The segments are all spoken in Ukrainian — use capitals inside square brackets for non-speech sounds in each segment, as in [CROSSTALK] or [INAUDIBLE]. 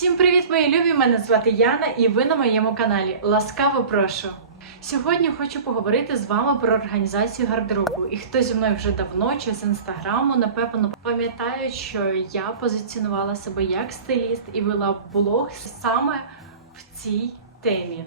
Всім привіт, мої любі! Мене звати Яна, і ви на моєму каналі. Ласкаво прошу! Сьогодні хочу поговорити з вами про організацію гардеробу. І хто зі мною вже давно чи з інстаграму, напевно, пам'ятають, що я позиціонувала себе як стиліст і вела блог саме в цій темі.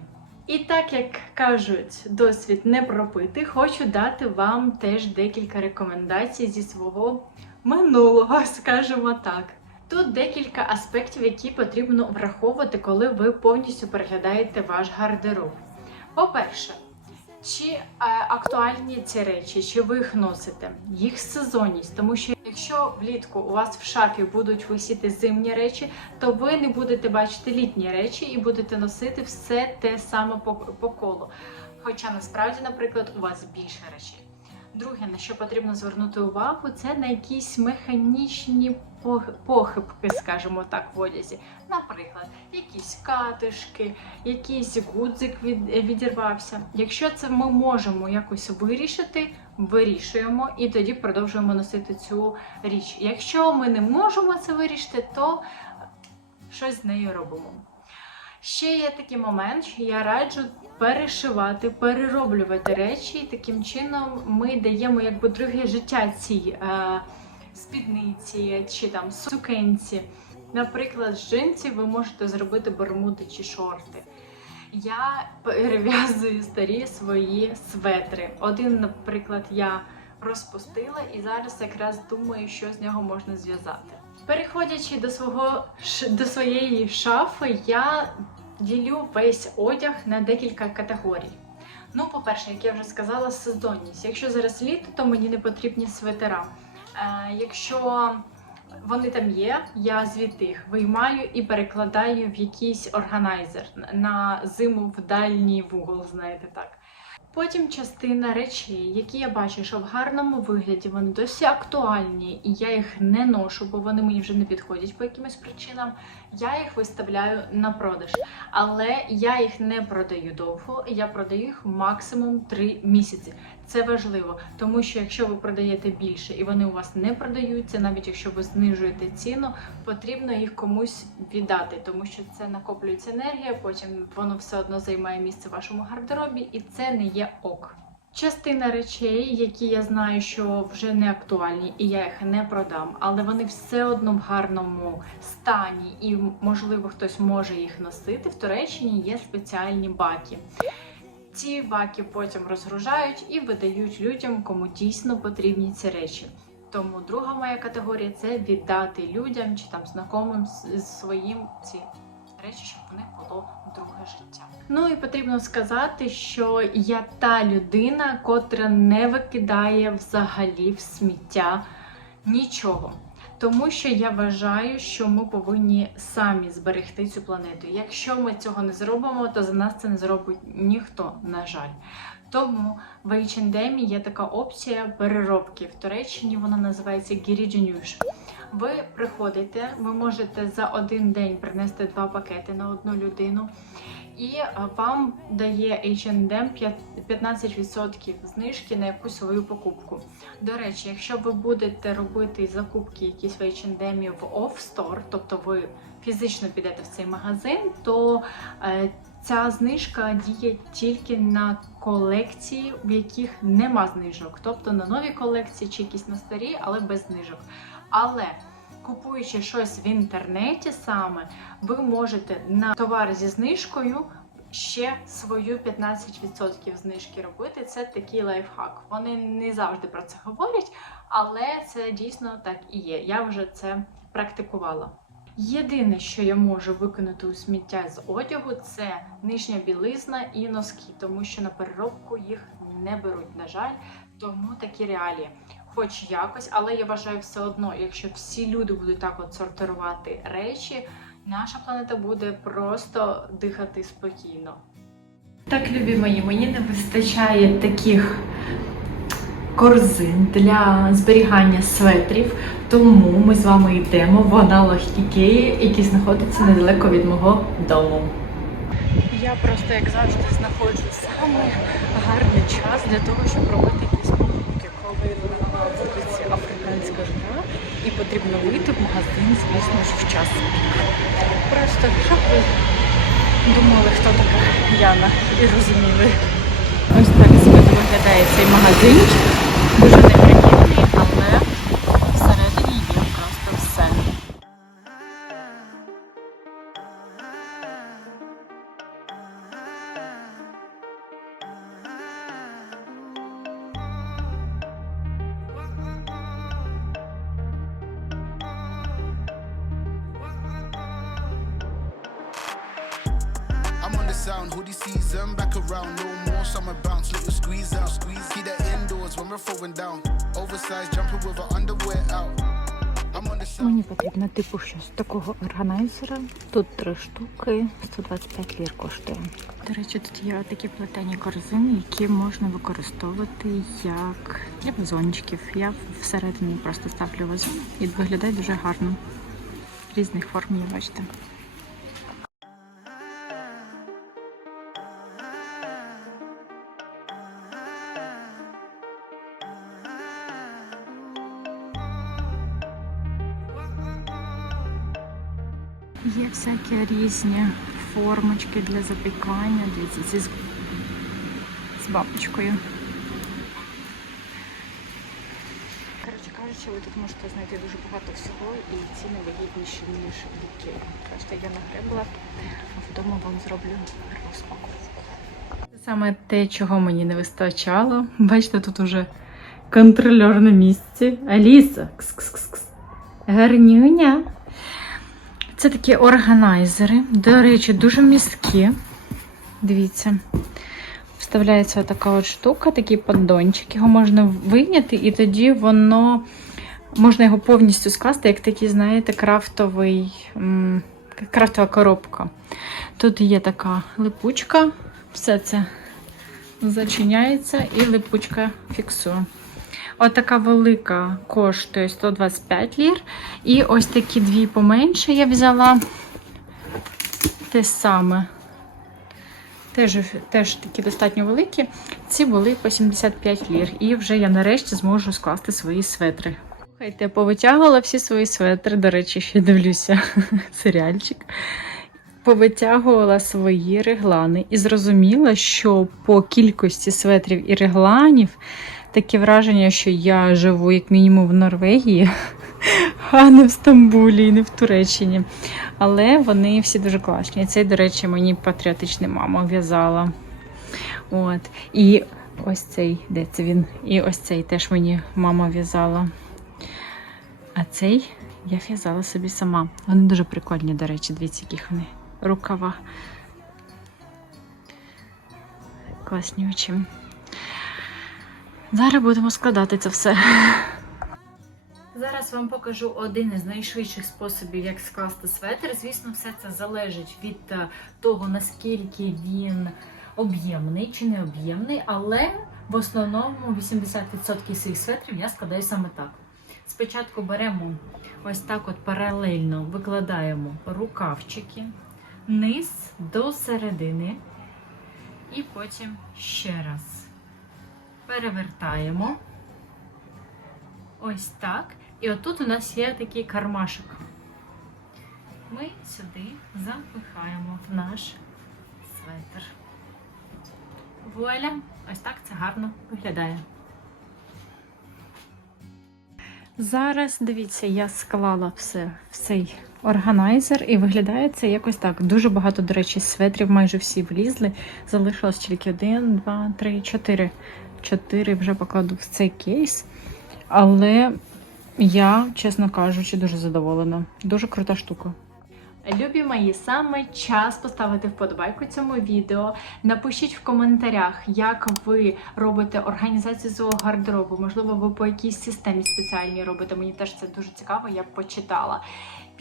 І так як кажуть, досвід не пропити, хочу дати вам теж декілька рекомендацій зі свого минулого, скажімо так. Тут декілька аспектів, які потрібно враховувати, коли ви повністю переглядаєте ваш гардероб. По-перше, чи е, актуальні ці речі, чи ви їх носите, їх сезонність, тому що якщо влітку у вас в шафі будуть висіти зимні речі, то ви не будете бачити літні речі і будете носити все те саме по, по колу. Хоча насправді, наприклад, у вас більше речей. Друге, на що потрібно звернути увагу, це на якісь механічні похибки, скажімо так, в одязі. Наприклад, якісь катишки, якийсь гудзик від, відірвався. Якщо це ми можемо якось вирішити, вирішуємо і тоді продовжуємо носити цю річ. Якщо ми не можемо це вирішити, то щось з нею робимо. Ще є такий момент, що я раджу перешивати, перероблювати речі. І таким чином ми даємо якби друге життя цій е, спідниці чи там сукенці. Наприклад, з джинсів ви можете зробити бермуди чи шорти. Я перев'язую старі свої светри. Один, наприклад, я розпустила і зараз якраз думаю, що з нього можна зв'язати. Переходячи до свого до своєї шафи, я ділю весь одяг на декілька категорій. Ну, по-перше, як я вже сказала, сезонність. Якщо зараз літо, то мені не потрібні свитера. Е, якщо вони там є, я звідти їх виймаю і перекладаю в якийсь органайзер на зиму в дальній вугол, знаєте так. Потім частина речей, які я бачу, що в гарному вигляді вони досі актуальні, і я їх не ношу, бо вони мені вже не підходять по якимось причинам. Я їх виставляю на продаж, але я їх не продаю довго. Я продаю їх максимум 3 місяці. Це важливо, тому що якщо ви продаєте більше і вони у вас не продаються, навіть якщо ви знижуєте ціну, потрібно їх комусь віддати, тому що це накоплюється енергія, потім воно все одно займає місце в вашому гардеробі, і це не є ок. Частина речей, які я знаю, що вже не актуальні, і я їх не продам, але вони все одно в гарному стані, і можливо хтось може їх носити. В Туреччині є спеціальні баки. Ці баки потім розгружають і видають людям, кому дійсно потрібні ці речі. Тому друга моя категорія це віддати людям чи там знайомим з- своїм ці речі, щоб в них було друге життя. Ну і потрібно сказати, що я та людина, котра не викидає взагалі в сміття нічого. Тому що я вважаю, що ми повинні самі зберегти цю планету. Якщо ми цього не зробимо, то за нас це не зробить ніхто, на жаль. Тому в H&M є така опція переробки. В Туреччині вона називається гірідженюш. Ви приходите, ви можете за один день принести два пакети на одну людину, і вам дає H&M 15% знижки на якусь свою покупку. До речі, якщо ви будете робити закупки якісь в H&M в оф-стор, тобто ви фізично підете в цей магазин, то е, ця знижка діє тільки на колекції, в яких нема знижок, тобто на нові колекції чи якісь на старі, але без знижок. Але купуючи щось в інтернеті саме, ви можете на товар зі знижкою ще свою 15% знижки робити. Це такий лайфхак. Вони не завжди про це говорять, але це дійсно так і є. Я вже це практикувала. Єдине, що я можу викинути у сміття з одягу, це нижня білизна і носки, тому що на переробку їх не беруть, на жаль, тому такі реалії. Хоч якось, але я вважаю все одно, якщо всі люди будуть так от сортирувати речі, наша планета буде просто дихати спокійно. Так, любі мої, мені не вистачає таких корзин для зберігання светрів, тому ми з вами йдемо в аналог Ікеї, який знаходиться недалеко від мого дому. Я просто, як завжди, знаходжу саме гарний час для того, щоб робити якісь покупки, коли на вулиці Африка комендантська жара і потрібно вийти в магазин, звісно ж, в час. Просто щоб ви думали, хто така Яна і розуміли. Ось так з виглядає цей магазинчик. Sound, hoodie season, back around, no more summer bounce, little squeeze out, squeeze. Keep that indoors when we're throwing down. Oversized jumping with our underwear out. The. Мені потрібно типу щось такого органайзера. Тут три штуки, 125 лір коштує. До речі, тут є такі плетені корзини, які можна використовувати як для вазончиків. Я всередині просто ставлю вазон і виглядає дуже гарно. Різних форм є, бачите. Є різні формочки для запікання. Дивіться, ці з, бабочкою. Коротше кажучи, ви тут можете знайти дуже багато всього і ціни вигідніші, ніж в Ікеї. Просто я нагребла, а вдома вам зроблю розпаковку. Це саме те, чого мені не вистачало. Бачите, тут уже контрольор на місці. Аліса. Кс-кс-кс-кс. Гарнюня. Це такі органайзери. До речі, дуже місткі. Дивіться. Вставляється така от штука, такий поддончик. Його можна вийняти, і тоді воно можна його повністю скласти, як такий, знаєте, крафтовий, крафтова коробка. Тут є така липучка, все це зачиняється і липучка фіксує. От така велика коштує 125 лір. І ось такі дві поменше я взяла те саме. Теж, теж такі достатньо великі. Ці були по 75 лір. І вже я нарешті зможу скласти свої светри. Слухайте, повитягувала всі свої светри, до речі, ще дивлюся [LAUGHS] серіальчик. Повитягувала свої реглани і зрозуміла, що по кількості светрів і регланів таке враження, що я живу як мінімум в Норвегії, [LAUGHS] а не в Стамбулі і не в Туреччині. Але вони всі дуже класні. Цей, до речі, мені патріотична мама в'язала. От. І ось цей, де це він? І ось цей теж мені мама в'язала. А цей я в'язала собі сама. Вони дуже прикольні, до речі, дивіться, яких вони рукава. Класні очі. Зараз будемо складати це все. Зараз вам покажу один із найшвидших способів, як скласти светр. Звісно, все це залежить від е, того, наскільки він об'ємний чи не об'ємний, але в основному 80% своїх светрів я складаю саме так. Спочатку беремо ось так от паралельно викладаємо рукавчики, низ до середини, і потім ще раз перевертаємо. Ось так. І отут у нас є такий кармашок. Ми сюди запихаємо наш светр. Вуаля! Ось так це гарно виглядає. Зараз, дивіться, я склала все в цей органайзер і виглядає це якось так. Дуже багато, до речі, светрів, майже всі влізли. Залишилось тільки один, два, три, чотири. Чотири вже покладу в цей кейс. Але я, чесно кажучи, дуже задоволена. Дуже крута штука. Любі мої, саме час поставити вподобайку цьому відео. Напишіть в коментарях, як ви робите організацію свого гардеробу. Можливо, ви по якійсь системі спеціальній робите. Мені теж це дуже цікаво, я б почитала.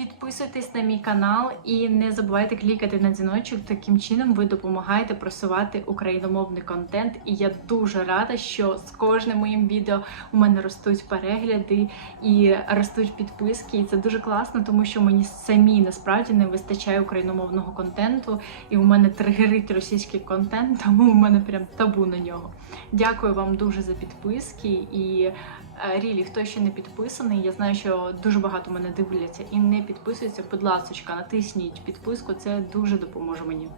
Підписуйтесь на мій канал і не забувайте клікати на дзвіночок. Таким чином ви допомагаєте просувати україномовний контент. І я дуже рада, що з кожним моїм відео у мене ростуть перегляди і ростуть підписки. І це дуже класно, тому що мені самі насправді не вистачає україномовного контенту, і у мене тригерить російський контент, [LAUGHS] тому у мене прям табу на нього. Дякую вам дуже за підписки і Рілі, хто ще не підписаний, я знаю, що дуже багато мене дивляться і не підписуються. Будь ласка, натисніть підписку, це дуже допоможе мені.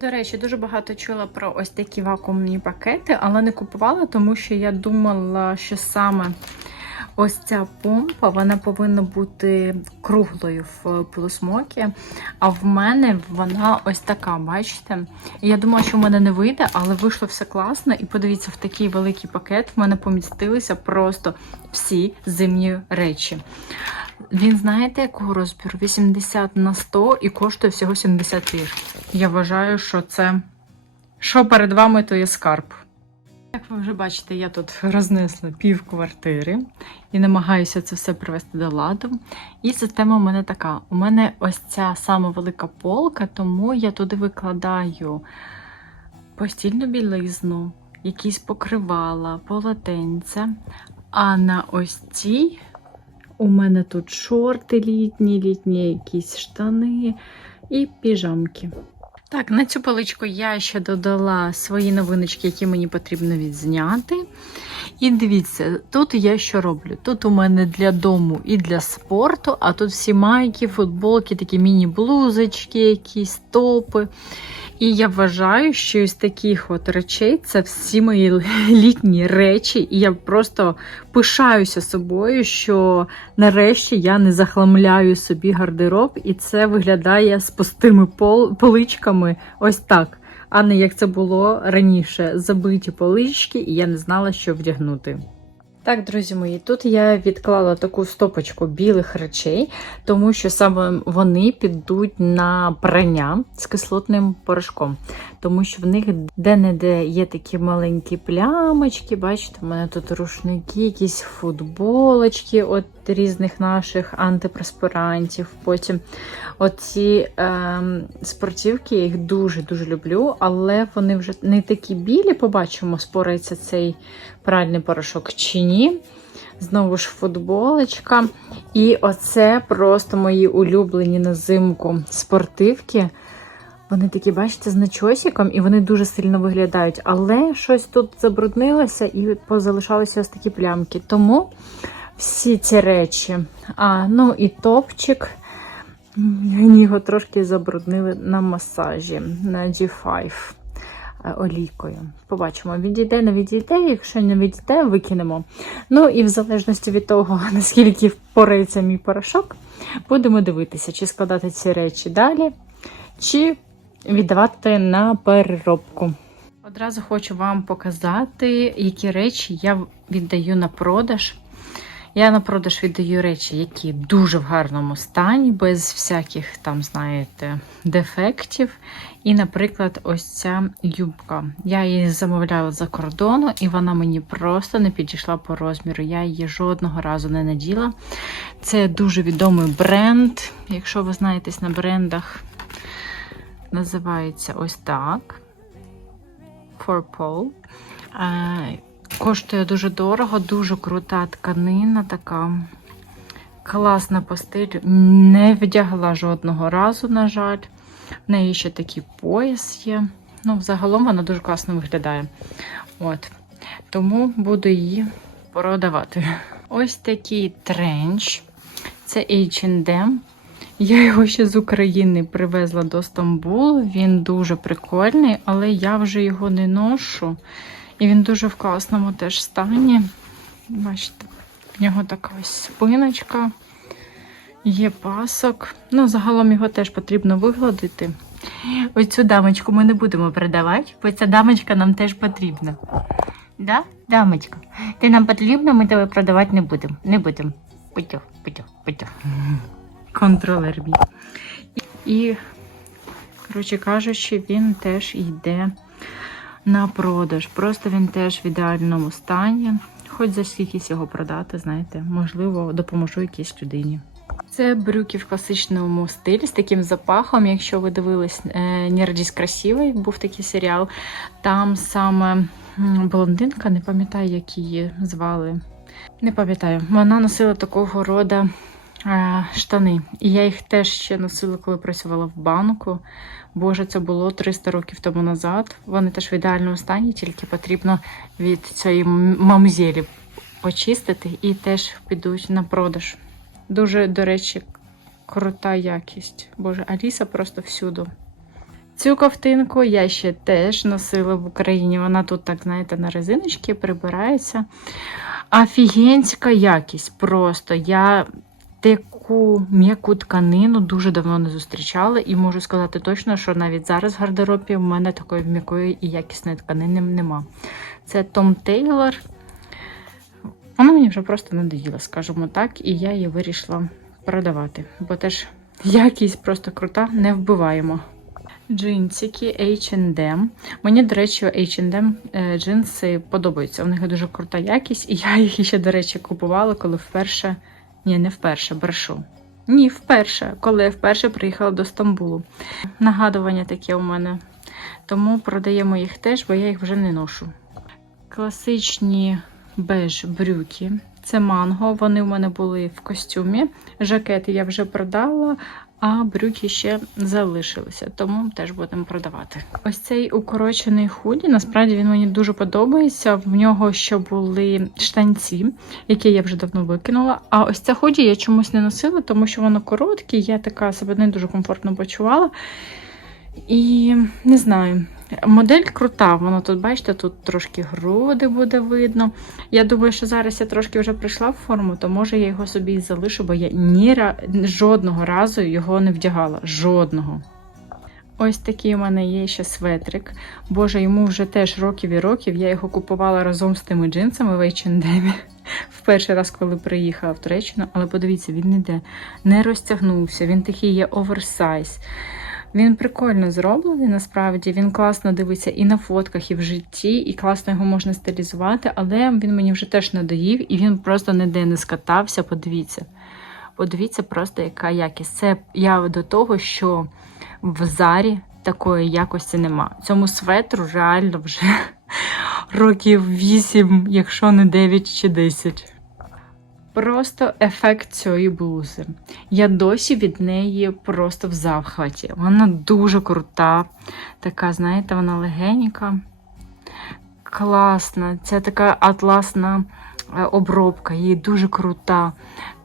До речі, дуже багато чула про ось такі вакуумні пакети, але не купувала, тому що я думала, що саме ось ця помпа вона повинна бути круглою в полусмокі. А в мене вона ось така, бачите? Я думала, що в мене не вийде, але вийшло все класно. І подивіться, в такий великий пакет в мене помістилися просто всі зимні речі. Він знаєте, якого розміру? 80 на 100 і коштує всього 70 лір. Я вважаю, що це що перед вами, то є скарб. Як ви вже бачите, я тут рознесла пів квартири і намагаюся це все привести до ладу. І система у мене така: у мене ось ця сама велика полка, тому я туди викладаю постільну білизну, якісь покривала, полотенця. А на ось цій у мене тут шорти літні, літні якісь штани і піжамки. Так, на цю паличку я ще додала свої новиночки, які мені потрібно відзняти. І дивіться, тут я що роблю? Тут у мене для дому і для спорту, а тут всі майки, футболки, такі міні-блузочки, якісь топи. І я вважаю, що із таких от речей це всі мої [LAUGHS] літні речі, і я просто пишаюся собою, що нарешті я не захламляю собі гардероб, і це виглядає з пустими пол- поличками ось так. А не як це було раніше, забиті полички, і я не знала, що вдягнути. Так, друзі мої, тут я відклала таку стопочку білих речей, тому що саме вони підуть на прання з кислотним порошком. Тому що в них де-не-де є такі маленькі плямочки. Бачите, у мене тут рушники, якісь футболочки от різних наших антипреспирантів. Потім оці ем, спортивки, я їх дуже-дуже люблю, але вони вже не такі білі, побачимо, спорається цей пральний порошок чи ні. Знову ж футболочка. І оце просто мої улюблені на зимку спортивки. Вони такі, бачите, з начосиком, і вони дуже сильно виглядають. Але щось тут забруднилося і позалишалися ось такі плямки. Тому всі ці речі. А, ну і топчик. Мені його трошки забруднили на масажі на G5 е, олійкою. Побачимо, відійде, не відійде. Якщо не відійде, викинемо. Ну і в залежності від того, [LAUGHS] наскільки впорається мій порошок, будемо дивитися, чи складати ці речі далі, чи віддавати на переробку. Одразу хочу вам показати, які речі я віддаю на продаж. Я на продаж віддаю речі, які дуже в гарному стані, без всяких там, знаєте, дефектів. І, наприклад, ось ця юбка. Я її замовляла за кордону, і вона мені просто не підійшла по розміру. Я її жодного разу не наділа. Це дуже відомий бренд. Якщо ви знаєтесь на брендах, називається ось так. For Paul. Е, Коштує дуже дорого, дуже крута тканина, така класна постель. Не вдягла жодного разу, на жаль. В неї ще такий пояс є. Ну, взагалом вона дуже класно виглядає. От. Тому буду її продавати. Ось такий тренч. Це H&M. Я його ще з України привезла до Стамбулу. Він дуже прикольний, але я вже його не ношу. І він дуже в класному теж стані. Бачите, в нього така ось спиночка, є пасок. Ну, загалом його теж потрібно вигладити. Оцю дамочку ми не будемо продавати, бо ця дамочка нам теж потрібна. Да, дамочка? Ти нам потрібна, ми тебе продавати не будемо. Не будемо. Путю, путю, путю. Контролер мій. І, коротше кажучи, він теж йде на продаж. Просто він теж в ідеальному стані. Хоч за скількись його продати, знаєте, можливо, допоможу якійсь людині. Це брюки в класичному стилі з таким запахом. Якщо ви дивились е, «Не родись красивий, був такий серіал. Там саме блондинка, не пам'ятаю, як її звали. Не пам'ятаю, вона носила такого роду е, штани. І я їх теж ще носила, коли працювала в банку. Боже, це було 300 років тому назад. Вони теж в ідеальному стані, тільки потрібно від цієї мамзелі почистити і теж підуть на продаж. Дуже, до речі, крута якість. Боже, Аліса просто всюду. Цю ковтинку я ще теж носила в Україні. Вона тут, так, знаєте, на резиночці прибирається. Офігенська якість. Просто я таку м'яку тканину дуже давно не зустрічала, і можу сказати точно, що навіть зараз в гардеробі в мене такої м'якої і якісної тканини нема. Це Том Тейлор. Вона мені вже просто надоїла, скажімо так, і я її вирішила продавати, бо теж якість просто крута, не вбиваємо. Джинсики H&M. Мені, до речі, H&M е, джинси подобаються. У них дуже крута якість, і я їх ще, до речі, купувала, коли вперше. Ні, не вперше, брешу. Ні, вперше, коли я вперше приїхала до Стамбулу. Нагадування таке у мене. Тому продаємо їх теж, бо я їх вже не ношу. Класичні беж брюки. Це манго. Вони в мене були в костюмі. Жакети я вже продала, а брюки ще залишилися, тому теж будемо продавати. Ось цей укорочений худі. Насправді він мені дуже подобається. В нього ще були штанці, які я вже давно викинула. А ось це худі я чомусь не носила, тому що воно коротке, я така себе не дуже комфортно почувала. І не знаю. Модель крута, воно тут, бачите, тут трошки груди буде видно. Я думаю, що зараз я трошки вже прийшла в форму, то може я його собі і залишу, бо я ні жодного разу його не вдягала. Жодного. Ось такий у мене є ще светрик. Боже, йому вже теж років і років. Я його купувала разом з тими джинсами в H&M. [LAUGHS] В перший раз, коли приїхала в Туреччину, але подивіться, він ніде не розтягнувся, він такий є оверсайз. Він прикольно зроблений, насправді він класно дивиться і на фотках, і в житті, і класно його можна стилізувати, але він мені вже теж надоїв, і він просто ніде не скатався. Подивіться. Подивіться просто, яка якість. Це я до того, що в зарі такої якості нема. Цьому светру реально вже [LAUGHS] років 8, якщо не 9 чи 10. Просто ефект цієї блузи. Я досі від неї просто в захваті. Вона дуже крута, така, знаєте, вона легенька, класна. Це така атласна е, обробка, її дуже крута.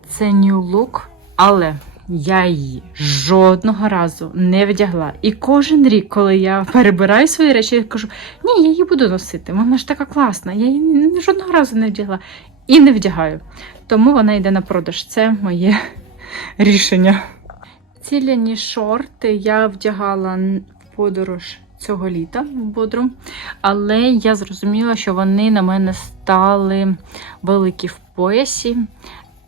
Це New Look, але я її жодного разу не вдягла. І кожен рік, коли я перебираю свої речі, я кажу: ні, я її буду носити. Вона ж така класна. Я її жодного разу не вдягла і не вдягаю. Тому вона йде на продаж. Це моє [LAUGHS] рішення. Ці ляні шорти я вдягала подорож цього літа в Бодрум, але я зрозуміла, що вони на мене стали великі в поясі.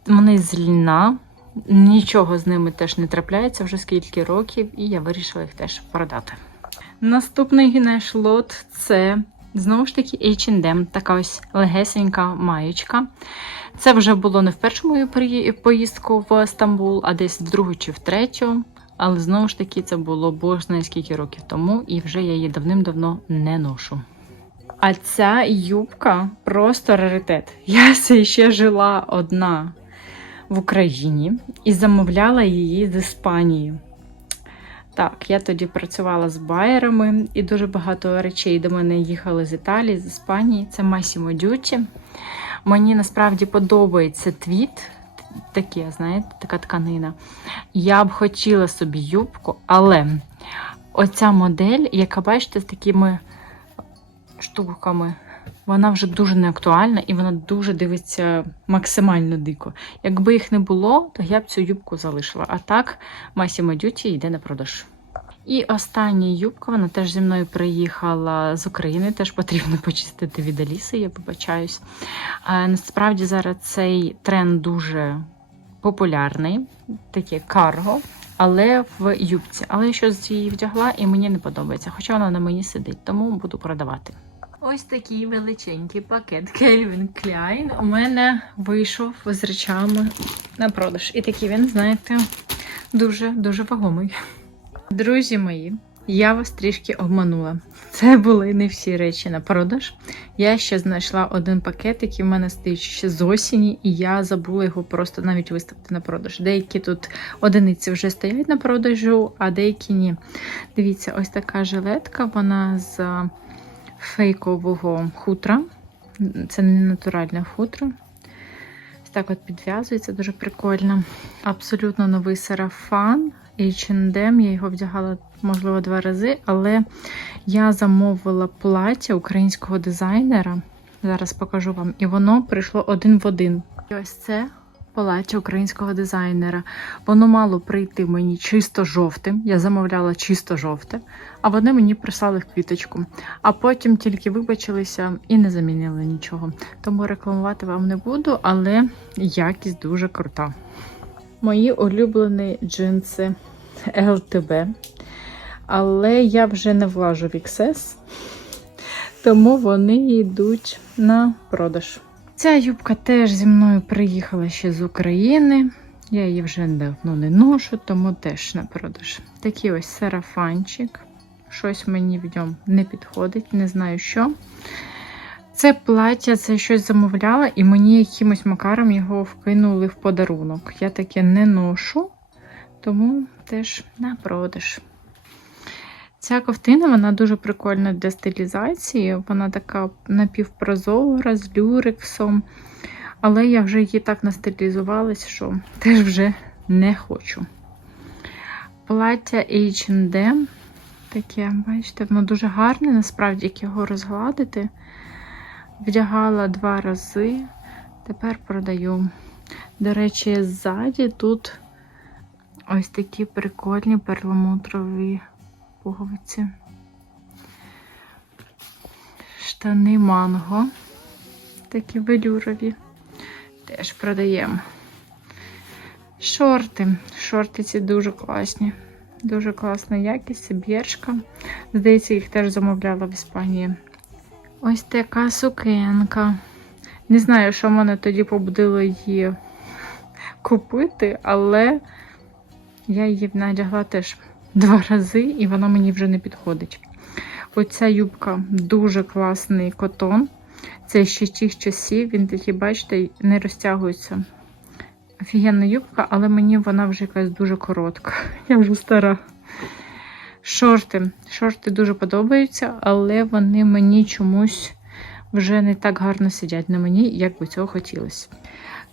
Вони з льна, нічого з ними теж не трапляється вже скільки років, і я вирішила їх теж продати. Наступний наш лот це знову ж таки H&M, така ось легесенька маєчка. Це вже було не в першу мою поїздку в Стамбул, а десь в другу чи в третю. Але знову ж таки, це було бог знає скільки років тому, і вже я її давним-давно не ношу. А ця юбка просто раритет. Я ще жила одна в Україні і замовляла її з Іспанії. Так, я тоді працювала з байерами, і дуже багато речей до мене їхали з Італії, з Іспанії. Це Massimo Dutti. Мені насправді подобається твіт, таке, знаєте, така тканина. Я б хотіла собі юбку, але оця модель, яка бачите, з такими штуками, вона вже дуже неактуальна і вона дуже дивиться максимально дико. Якби їх не було, то я б цю юбку залишила. А так, Massimo Dutti йде на продаж. І остання юбка, вона теж зі мною приїхала з України, теж потрібно [LAUGHS] почистити від Аліси, я вибачаюсь. А, насправді зараз цей тренд дуже популярний, таке карго, але в юбці. Але я щось її вдягла і мені не подобається, хоча вона на мені сидить, тому буду продавати. Ось такий величенький пакет Calvin Klein у мене вийшов з речами на продаж. І такий він, знаєте, дуже-дуже вагомий. Друзі мої, я вас трішки обманула. Це були не всі речі на продаж. Я ще знайшла один пакет, який в мене стоїть ще з осені, і я забула його просто навіть виставити на продаж. Деякі тут одиниці вже стоять на продажу, а деякі ні. Дивіться, ось така жилетка, вона з фейкового хутра. Це не натуральне хутро. так от підв'язується, дуже прикольно. Абсолютно новий сарафан. H&M, я його вдягала, можливо, два рази, але я замовила плаття українського дизайнера. Зараз покажу вам. І воно прийшло один в один. І ось це плаття українського дизайнера. Воно мало прийти мені чисто жовтим. Я замовляла чисто жовте, а вони мені прислали квіточку. А потім тільки вибачилися і не замінили нічого. Тому рекламувати вам не буду, але якість дуже крута. Мої улюблені джинси LTB. Але я вже не влажу в XS, тому вони йдуть на продаж. Ця юбка теж зі мною приїхала ще з України. Я її вже давно не ношу, тому теж на продаж. Такий ось сарафанчик. Щось мені в ньому не підходить, не знаю що. Це плаття, це щось замовляла, і мені якимось макаром його вкинули в подарунок. Я таке не ношу, тому теж на продаж. Ця ковтина вона дуже прикольна для стилізації. Вона така напівпрозора з люрексом. Але я вже її так настилізувалась, що теж вже не хочу. Плаття H&M. Таке, бачите, воно дуже гарне, насправді, як його розгладити. Вдягала два рази, тепер продаю. До речі, ззаді тут ось такі прикольні перламутрові пуговиці. Штани манго. Такі велюрові. Теж продаємо. Шорти. Шорти ці дуже класні. Дуже класна якість, біршка. Здається, їх теж замовляла в Іспанії. Ось така сукенка. Не знаю, що мене тоді побудило її купити, але я її надягла теж два рази, і вона мені вже не підходить. Оця юбка дуже класний котон. Це ще тих часів, він такий, бачите, не розтягується. Офігенна юбка, але мені вона вже якась дуже коротка. [LAUGHS] Я вже стара. Шорти. Шорти дуже подобаються, але вони мені чомусь вже не так гарно сидять на мені, як би цього хотілося.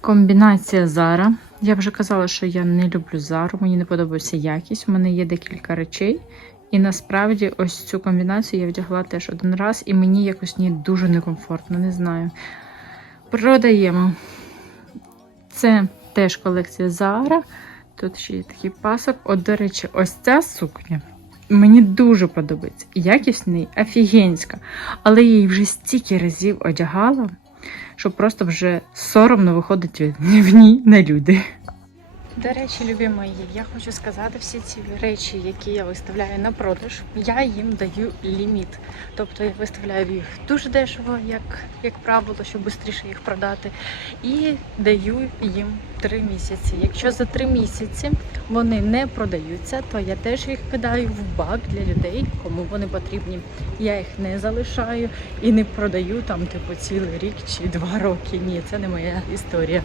Комбінація Zara. Я вже казала, що я не люблю Зару, мені не подобається якість. У мене є декілька речей. І насправді ось цю комбінацію я вдягла теж один раз, і мені якось ні дуже некомфортно, не знаю. Продаємо. Це теж колекція Zara. Тут ще є такий пасок. От, до речі, ось ця сукня. Мені дуже подобається. Якість в офігенська. Але я її вже стільки разів одягала, що просто вже соромно виходить [LAUGHS] в ній на люди. До речі, любі мої, я хочу сказати, всі ці речі, які я виставляю на продаж, я їм даю ліміт. Тобто я виставляю їх дуже дешево, як, як правило, щоб швидше їх продати. І даю їм три місяці. Якщо за три місяці вони не продаються, то я теж їх кидаю в бак для людей, кому вони потрібні. Я їх не залишаю і не продаю там, типу, цілий рік чи два роки. Ні, це не моя історія.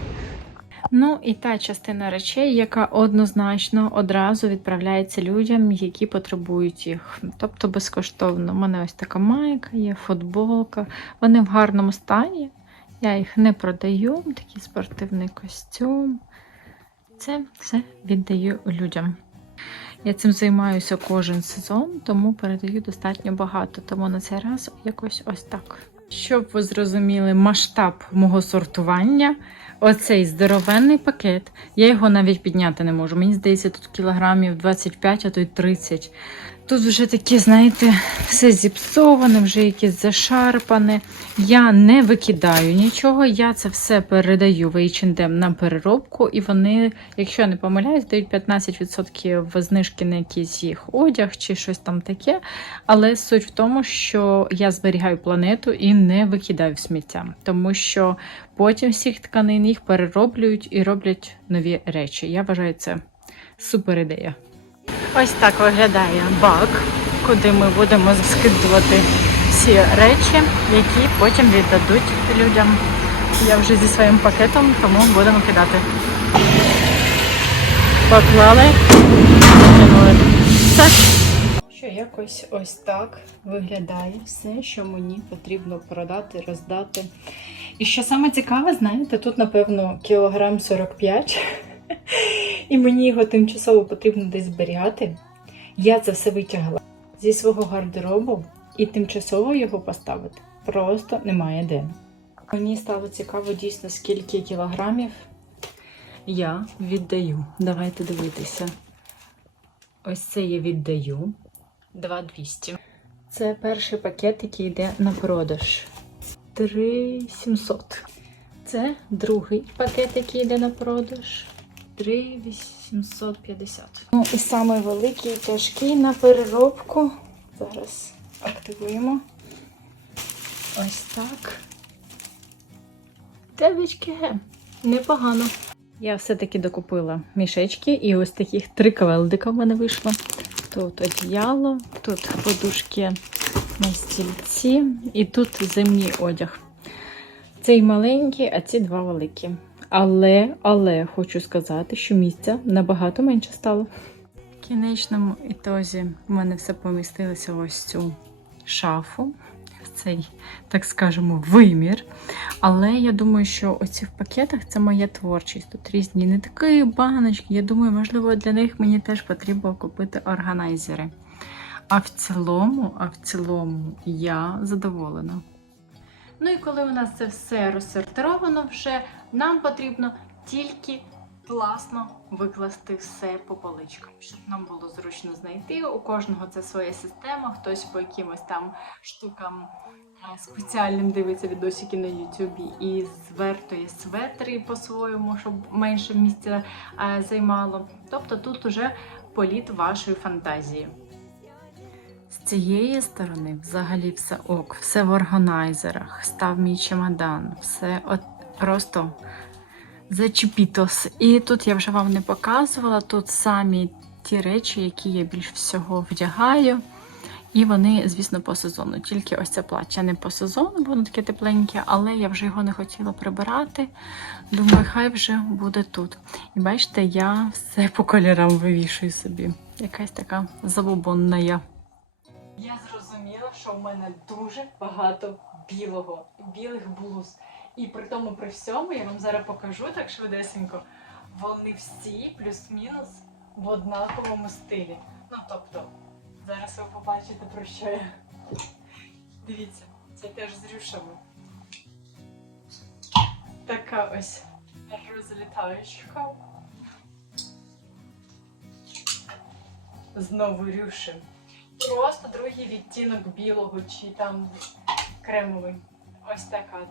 Ну і та частина речей, яка однозначно одразу відправляється людям, які потребують їх. Тобто безкоштовно. У мене ось така майка, є футболка. Вони в гарному стані. Я їх не продаю. Такий спортивний костюм. Це все віддаю людям. Я цим займаюся кожен сезон, тому передаю достатньо багато. Тому на цей раз якось ось так. Щоб ви зрозуміли масштаб мого сортування, оцей здоровенний пакет, я його навіть підняти не можу. Мені здається, тут кілограмів 25, а то й 30. Тут вже таке, знаєте, все зіпсоване, вже якесь зашарпане. Я не викидаю нічого, я це все передаю в H&M на переробку, і вони, якщо не помиляюсь, дають 15% знижки на якийсь їх одяг чи щось там таке. Але суть в тому, що я зберігаю планету і не викидаю в сміття, тому що потім всіх тканин їх перероблюють і роблять нові речі. Я вважаю це супер ідея. Ось так виглядає бак, куди ми будемо скидувати всі речі, які потім віддадуть людям. Я вже зі своїм пакетом, тому будемо кидати. Поклали. Що якось ось так виглядає все, що мені потрібно продати, роздати. І що саме цікаве, знаєте, тут, напевно, кілограм 45, і мені його тимчасово потрібно десь зберігати. Я це все витягла зі свого гардеробу і тимчасово його поставити просто немає де. Мені стало цікаво дійсно, скільки кілограмів я віддаю. Давайте дивитися. Ось це я віддаю 2200. Це перший пакет, який йде на продаж. 3700. Це другий пакет, який йде на продаж. 3850. Ну і самий великий, тяжкий на переробку. Зараз активуємо. Ось так. Девочки, непогано. Я все-таки докупила мішечки, і ось таких три кавелдика в мене вийшло. Тут одіяло, тут подушки на стільці, і тут зимній одяг. Цей маленький, а ці два великі. Але, але хочу сказати, що місця набагато менше стало. В кінечному ітозі в мене все помістилося ось цю шафу, в цей, так скажемо, вимір. Але я думаю, що оці в пакетах це моя творчість. Тут різні нитки, баночки. Я думаю, можливо, для них мені теж потрібно купити органайзери. А в цілому, а в цілому я задоволена. Ну і коли у нас це все розсортировано, вже нам потрібно тільки класно викласти все по поличкам, щоб нам було зручно знайти. У кожного це своя система, хтось по якимось там штукам спеціальним дивиться відосики на Ютубі і звертує светри по-своєму, щоб менше місця займало. Тобто тут уже політ вашої фантазії. З цієї сторони взагалі все ок, все в органайзерах, став мій чемодан, все от просто зачепітос. І тут я вже вам не показувала, тут самі ті речі, які я більш всього вдягаю. І вони, звісно, по сезону. Тільки ось це плаття не по сезону, бо воно таке тепленьке, але я вже його не хотіла прибирати. Думаю, хай вже буде тут. І бачите, я все по кольорам вивішую собі. Якась така забобонна я. Я зрозуміла, що в мене дуже багато білого, білих блуз. І при тому, при всьому, я вам зараз покажу так швидесенько, вони всі плюс-мінус в однаковому стилі. Ну, тобто, зараз ви побачите, про що я. Дивіться, це теж з рюшами. Така ось розлітаючка. Знову рюши. Просто другий відтінок білого чи там кремовий. Ось така.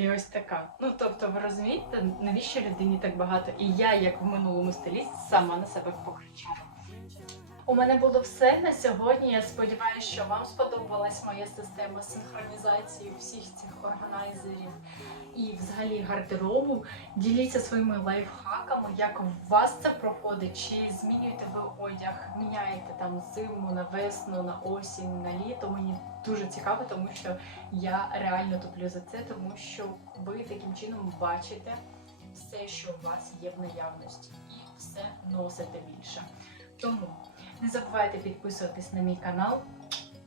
І ось така. Ну, тобто, ви розумієте, навіщо людині так багато? І я, як в минулому стилі, сама на себе покричала. У мене було все на сьогодні. Я сподіваюся, що вам сподобалась моя система синхронізації всіх цих органайзерів і взагалі гардеробу. Діліться своїми лайфхаками, як у вас це проходить, чи змінюєте ви одяг, міняєте там зиму на весну, на осінь, на літо. Мені дуже цікаво, тому що я реально топлю за це, тому що ви таким чином бачите все, що у вас є в наявності, і все носите більше. Тому не забувайте підписуватись на мій канал.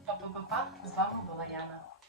Па-па-па-па, з вами була Яна.